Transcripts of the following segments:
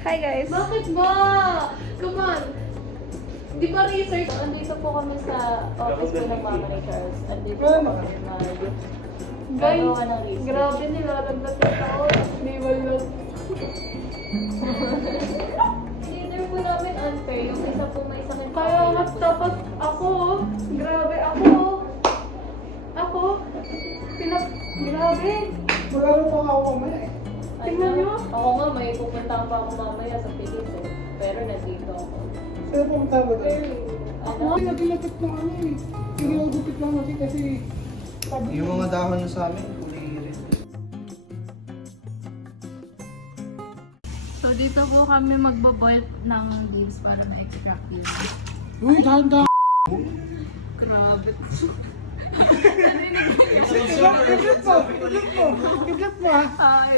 Hi guys! Bakit ba? Come on! Di ba research? Andito po kami sa office po ng mama ni Charles. Andito po kami na Guys, gagawa ng research. grabe nilalagdat yung tao. Di ba yun? Dinner po namin unfair. Yung isa po may sakit. Kaya nga tapos ako, grabe ako, grabe. Magano pa ako mamaya eh. Tingnan niyo. Ako nga, may pupuntahan pa ako mamaya sa Philippines eh. Pero nandito ako. Sino pumunta ba doon? Ano? Ay, nagilapit ng ano eh. Ginagupit lang kasi sabi Yung mga dahon nyo sa amin, kulay rin. So dito po kami magbaboil ng beans para ma-extract yung Uy, dahan-dahan. grabe. Kidlat mo ah. Ay,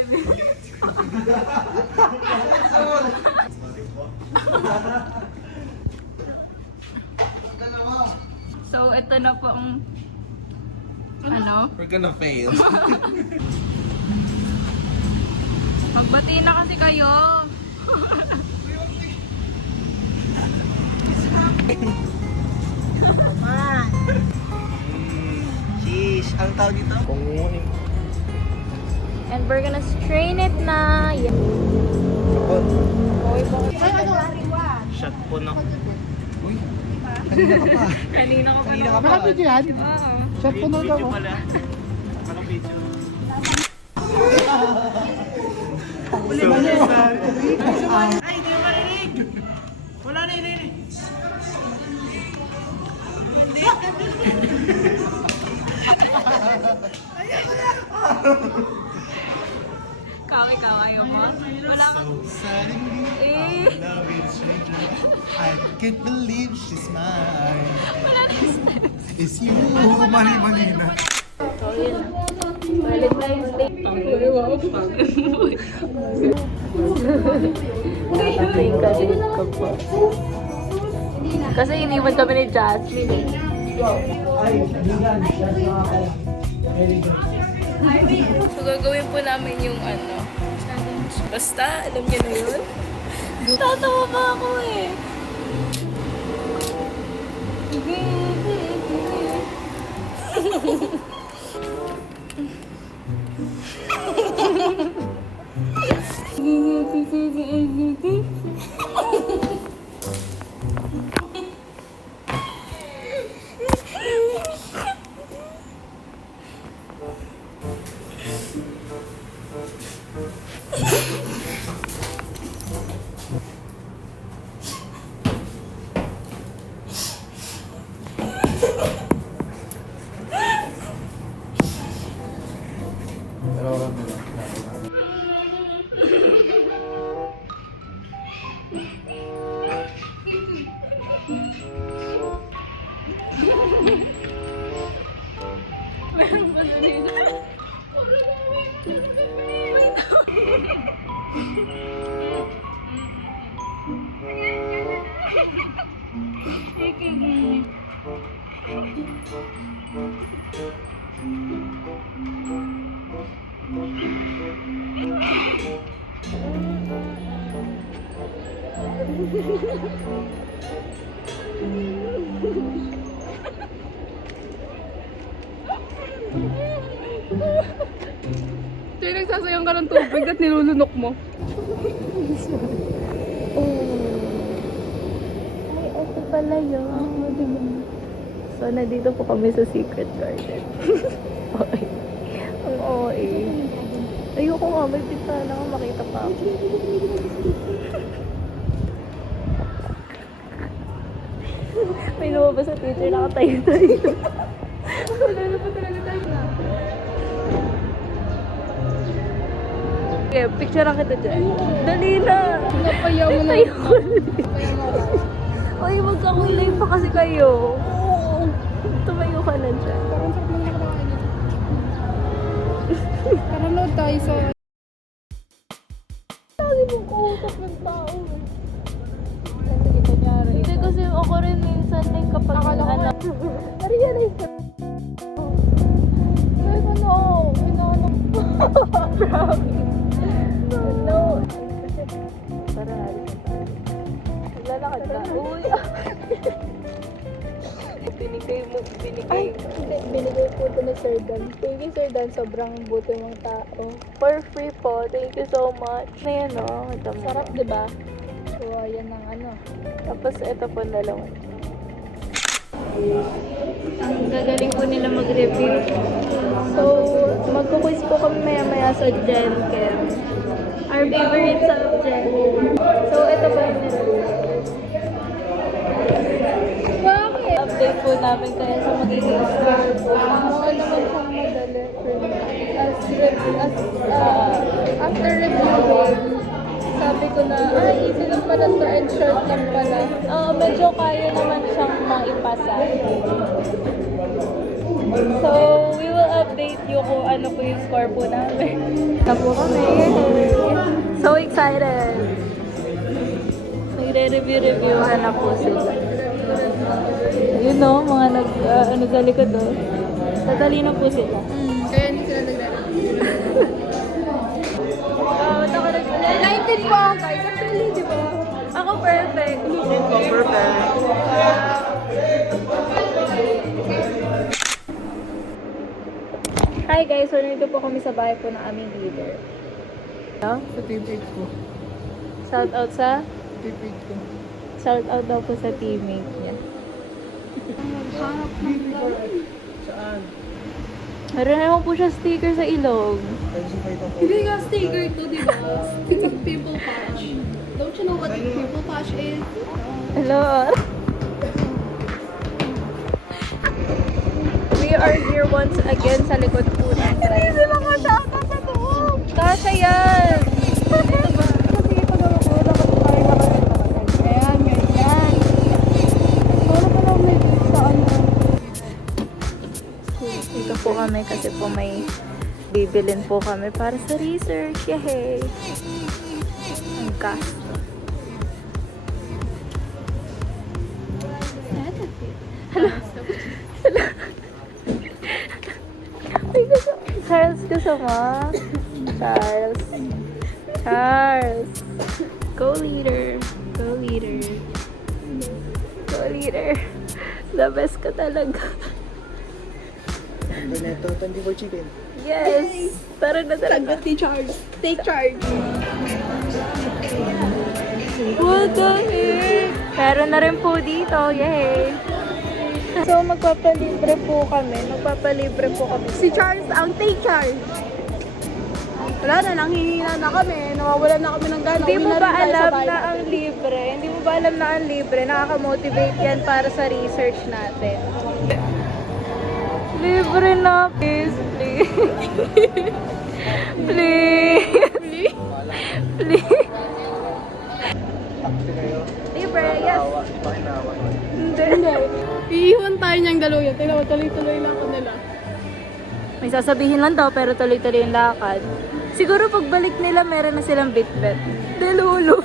so ito na po ang ano? We're gonna fail. Magbati na kasi kayo. Sheesh, ang tawag dito? Kungunin. And we're gonna strain it na. Yeah. Shot po na. Uy, kanina ka pa. Kanina ko Kanina ka pa. Nakapit yan? Shot po na daw. Video pala. Anong video? Ay, di ba marinig? Wala na yun. Kaway-kaway ako. Wala ka. So suddenly, Eh. love is stranger. I can't believe she's mine. It's you, mali na. So yun. Valentine's Day. Nakakatingkalit ka po. Kasi iniwan kami ni Jasmine eh. So gagawin po namin yung ano. Basta, alam niyo na yun. Tatawa pa ako eh. Kaya nagsasayang ka ng tubig at nilulunok mo. Ay, ito pala yun. So, nandito po kami sa Secret Garden. Okay. Ang OA. Ayoko nga, may pizza na ako, makita pa ako. May lumabas sa teacher, nakatayo-tayo. Wala na pa talaga tayo na. Okay, picturean kita dyan. Dali na! Napayaw mo na. Uy, magkakulay pa kasi kayo. Tumayo ka na dyan. Karanood tayo sa... Lagi mong kausap ng tao. Hindi kasi ako rin minsan din kapag anak. Ano yan eh? Guys, ano? Inaanap. Promise. No. Tara. Lakad na. Uy. Binigay mo. Ay, hindi. Binigay po ito na Sir Dan. Thank you, Sir Dan. Sobrang buti mong tao. For free po. Thank you so much. Ayan o. Sarap, di ba? So, ayan ang ano. Tapos, ito po na lang. Ang gagaling po nila mag-review. So, magkuquiz po kami maya-maya sa Gen Chem. Our favorite subject. So, ito po yung nireview. Bakit? Update po namin kayo sa magiging score po. Ano naman siyang madali for me. After reviewing, sabi ko na, easy lang pala to and short lang pala. Medyo kaya naman siyang maipasa. So, we will update you kung ano po yung score po namin. Na po kami. So excited! Nagre-review-reviewhan na po sila. Yun no, mga ano sa likod do. Tatalino po sila. Kaya hindi sila nagre-review. Ba't ako nag-19 po ako guys. Actually, di ba? Ako perfect. Hi guys, so nandito po kami sa bahay po ng aming leader. Sa teammate ko. Shout out sa? Teammate ko. Shout out daw po sa teammate niya. Saan? Meron naman po siya sticker sa ilog. Hindi nga sticker to, di ba? It's a pimple patch. Don't you know what a pimple patch is? Hello. We are here once again sa likod po ng try. Hindi sila masyata sa loob. Kasha yan. Kasi pag ako, dapat tayo nakakita. Ayan, ganyan. Wala pa lang may sa ano. Dito po kami kasi po may bibilin po kami para sa research. Yay! Ang gasto. Ay, Charles kasama. Charles. Go leader. Go leader. Go leader. The best ka talaga. Beneto, 24 chicken. Yes! Tara na talaga. Take charge. What the heck? Meron na rin po dito. Yay! So, magpapalibre po kami. Si Charles ang take charge. Wala na, nanghihina na kami. Nawawalan na kami ng gana. Hindi Uwi mo na ba rin tayo sa alam bahay na natin. ang libre? Hindi mo ba alam na ang libre? Nakaka-motivate yan para sa research natin. Libre na, please. Please. Please. Takti kayo. Libre, yes. Pakinawa. Hindi. Iiwan tayo niyang dalawa yun. Tingnan mo, tuloy-tuloy lang ako nila. May sasabihin lang daw pero tuloy-tuloy yung lakad. Siguro pagbalik nila meron na silang bit-bit. Delulu.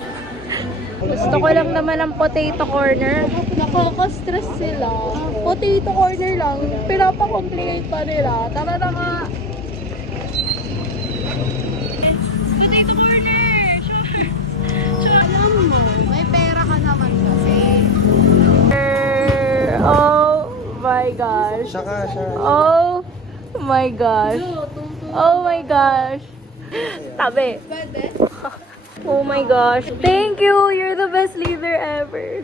Gusto ko lang naman ang potato corner. Nakaka-stress sila. Potato corner lang. Pinapa-complicate pa nila. Tara na nga. Potato corner! Alam mo, may pera ka naman kasi. Oh my gosh. Siya. Oh my gosh. Oh my gosh. Tabi. Pwede? Oh my gosh. Thank you. You're the best leader ever.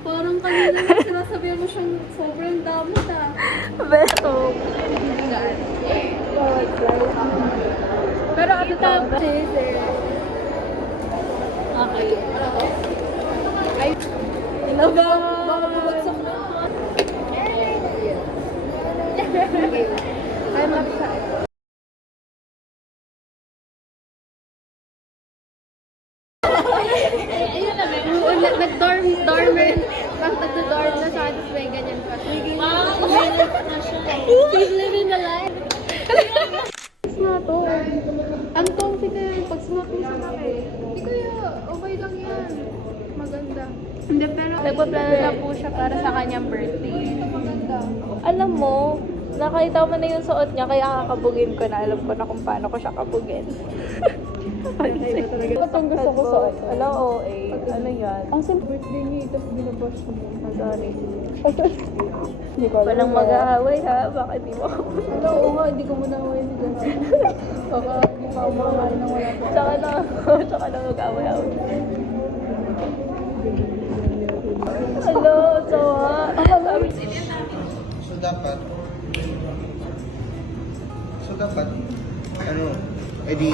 Parang kanina lang sinasabihan mo siyang sobrang damot ah. Beto. Pero ano to? Okay. Ay, baka bumagsak na. I'm upset. Ayun na, nag-dormer. Bakit nag-dorm na siya, tapos may ganyan pa. He's living the life. Nga to. Ang comfy na yun. Pag sumak mo sa kape. Hindi kaya, okay lang yan. Maganda. Hindi, pero... Nagpaplano na po siya para sa kanyang birthday. Ito maganda. Alam mo, nakita mo na yung suot niya kaya kakabugin ko na. Alam ko na kung paano ko siya kabugin. napansin. Itong gusto ko sa Hello, OA. Ano yan? Ang simple birthday niya, tapos binabash ko. Ah, sorry. Hindi ko alam. Walang mag-aaway ha. Bakit di mo ako? Wala, oo nga, hindi ko muna away si Jess. Baka hindi pa ako makakain ng wala pa. Tsaka na mag-aaway-aaway. Hello, sawa. Sabi So dapat, ano, edi,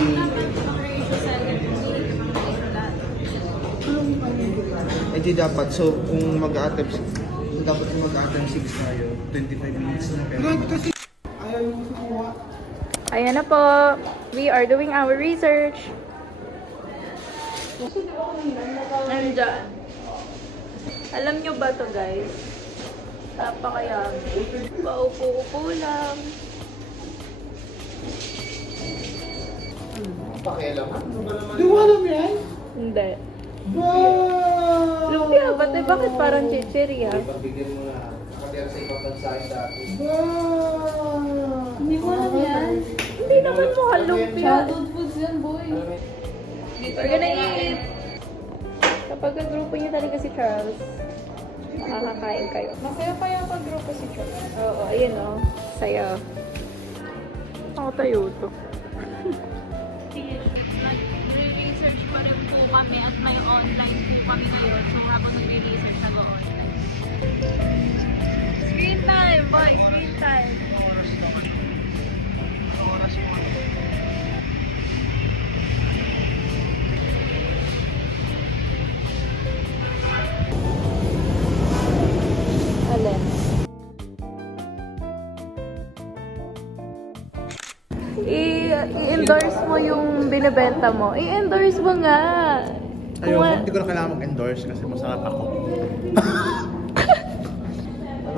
dapat, so kung mag-a-attempt, so dapat kung mag-a-attempt 6 tayo, 25 minutes na. Pero kasi, ayaw yung kukuha. Ayan na po. We are doing our research. Nandyan. Alam nyo ba to guys? Napakayami. Paupo-upo lang. Pakialam. Di mo alam yan? Hindi. Wow! Lumpia ba? Bakit parang chichirya? Pagbigyan mo na, nakatira sa ibang bansa dati. Hindi ko alam yan. Hindi naman mukhang lumpia. Childhood foods yan, boy. We're gonna eat. Kapag grupo niyo talaga si Charles, makakakain kayo. Kaya pag-grupo si Chok. Oo, ayun o. Sayo. Ako tayo to. Nag-research pa rin po kami at may online po kami ngayon. So ako nag-research nag-online. Screen time, boy! Screen time! Alin? I-endorse mo yung binibenta mo. I-endorse mo nga. Ayoko, hindi ko na kailangan mag-endorse kasi masarap ako.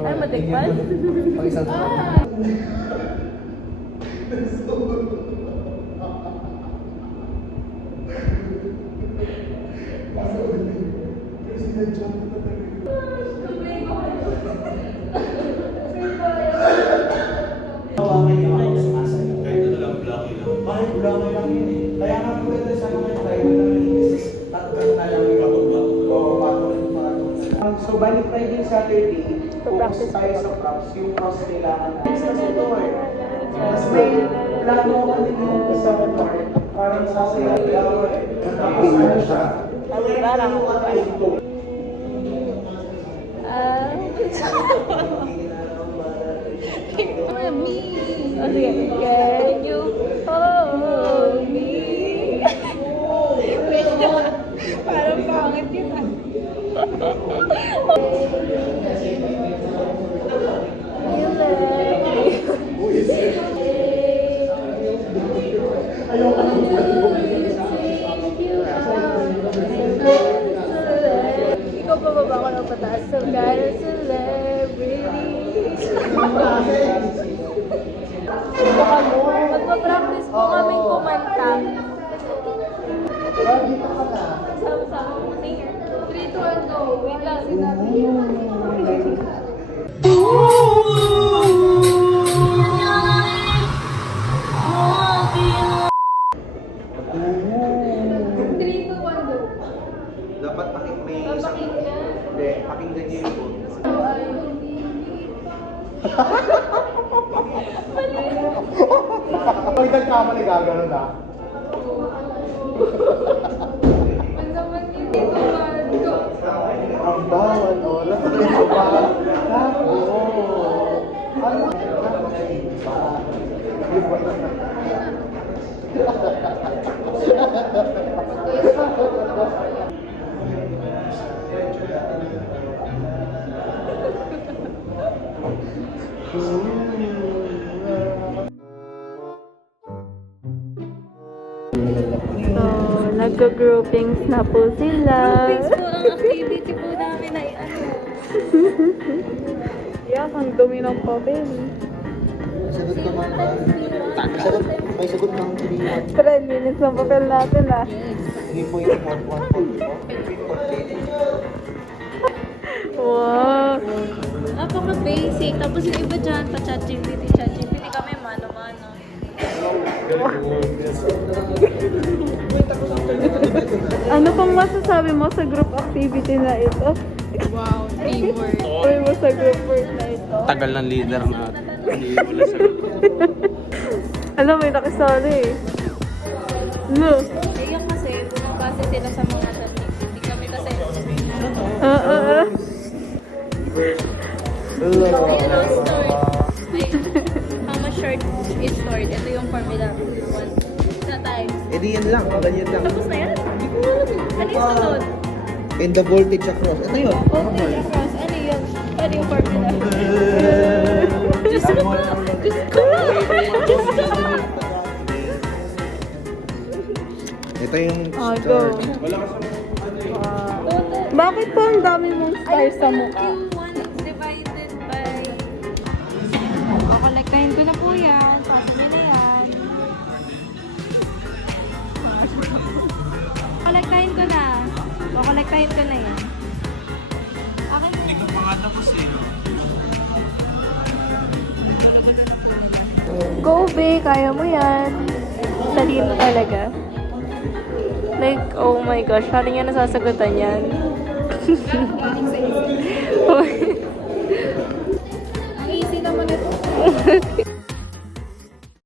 Ay, matikman? Pag-isang So, bali Friday, Saturday, Pa-practice tayo sa props. Yung props kailangan na. Sa tutor. Mas may plano ko din yung isang part. Parang sasayaw ako eh. Tapos ano siya? Parang Ano yan? Can you hold me? Parang pangit yun ah. Ikaw pa baba ko ng pataas. So, got a celebrity. Magpa-practice po kaming kumanta. Sama-sama mo singer. 3, 2, 1, go. Wait lang, sinabi. Dapat may isang... Hindi, pakinggan niyo yung phone. Kapag nagkamali gagano na. Ang bawal oras na ito ba? Ano? So, nagka-groupings na po sila. Groupings po ang activity po namin ay ano. Yak, ang dumi ng papel. Sagot ka man ba? May sagot ng 3-1. 10 minutes ng papel natin ah. 3.11. Wow. Napaka-basic. Tapos yung iba dyan, pa-chat-GPT. Chat-GPT kami mano-mano. Wait, tapos Anong masasabi mo sa group activity na ito? Wow, teamwork. Sabi mo sa group work na ito? Tagal ng leader natin. Hindi wala sa Alam, may nakisali eh. No. Yung kasi, bumabase sila sa mga techniques. Hindi kami kasi, ayun ang stored. Like, how much short is stored. Ito yung formula. 1 na times. Eh di yan lang, ganyan lang. Tapos na yan? Hindi ko alam. Ano yung sunod? And the voltage across. Ito yun. Voltage across. Ano yun? Ano yung formula? Diyos ko ba? Diyos ko ba? Diyos ko ba? Ito yung Ah, go. Bakit po ang dami mong stars sa mukha? Yung 1 is divided by... Kakolektahin ko na po yan. Pasok nyo na yan. Kakolektahin ko na. Kakolektahin ko na yan. Akin na. Hindi ko pa nga tapos Go, be. Kaya mo yan. Talino talaga. Like, oh my gosh. Paano niya nasasagutan yan?